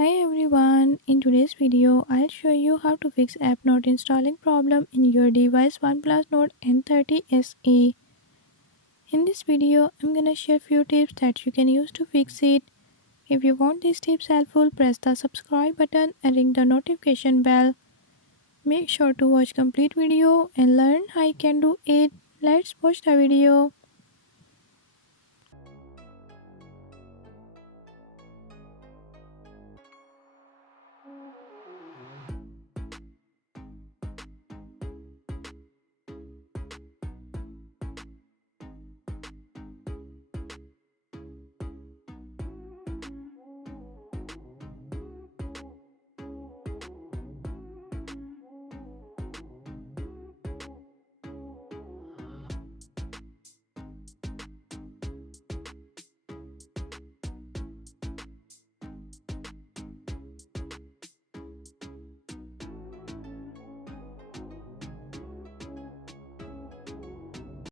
Hi everyone, in today's video I'll show you how to fix app not installing problem in your device OnePlus Nord N30 SE. In this video I'm gonna share few tips that you can use to fix it. If you want these tips helpful, press the subscribe button and ring the notification bell. Make sure to watch complete video and learn how you can do it. Let's watch the video.